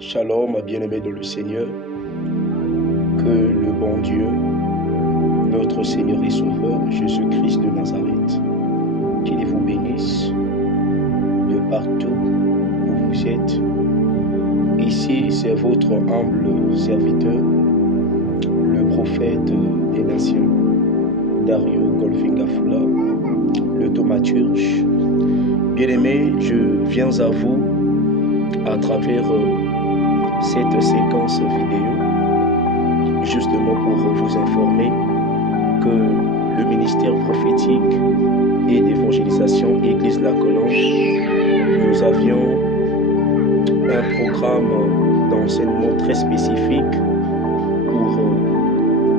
Shalom, bien-aimés dans le Seigneur, que le bon Dieu, notre Seigneur et Sauveur, Jésus-Christ de Nazareth, qu'il vous bénisse de partout où vous êtes. Ici, c'est votre humble serviteur, le prophète des nations, Dario Golfingafula, le thaumaturge. Bien-aimés, je viens à vous à travers cette séquence vidéo, justement pour vous informer que le ministère prophétique et d'évangélisation Église La Colombe, nous avions un programme d'enseignement très spécifique pour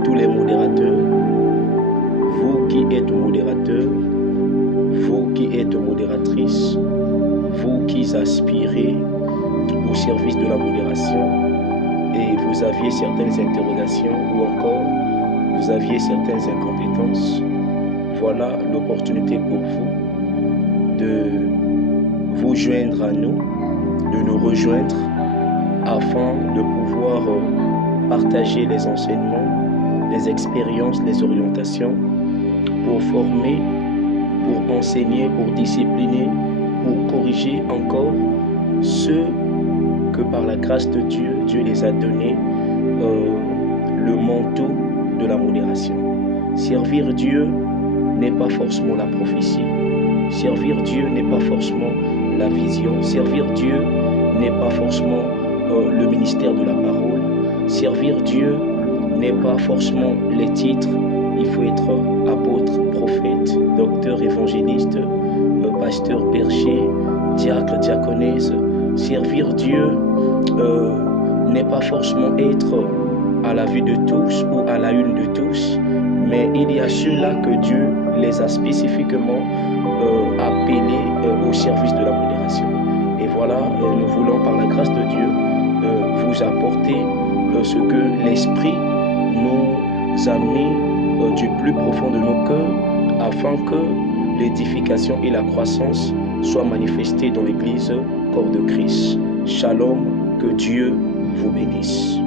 tous les modérateurs. Vous qui êtes modérateur, vous qui êtes modératrice, vous qui aspirez au service de la modération et vous aviez certaines interrogations ou encore vous aviez certaines incompétences, voilà l'opportunité pour vous de vous joindre à nous, de nous rejoindre afin de pouvoir partager les enseignements, les expériences, les orientations pour former, pour enseigner, pour discipliner, pour corriger encore ceux que par la grâce de Dieu, Dieu les a donné le manteau de la modération. Servir Dieu n'est pas forcément la prophétie. Servir Dieu n'est pas forcément la vision. Servir Dieu n'est pas forcément le ministère de la parole. Servir Dieu n'est pas forcément les titres. Il faut être apôtre, prophète, docteur, évangéliste, pasteur, berger, diacre, diaconesse. Servir Dieu n'est pas forcément être à la vue de tous ou à la une de tous, mais il y a ceux-là que Dieu les a spécifiquement appelés au service de la modération. Et voilà, nous voulons par la grâce de Dieu vous apporter ce que l'Esprit nous a mis du plus profond de nos cœurs afin que l'édification et la croissance soient manifestées dans l'Église corps de Christ. Shalom, que Dieu vous bénisse.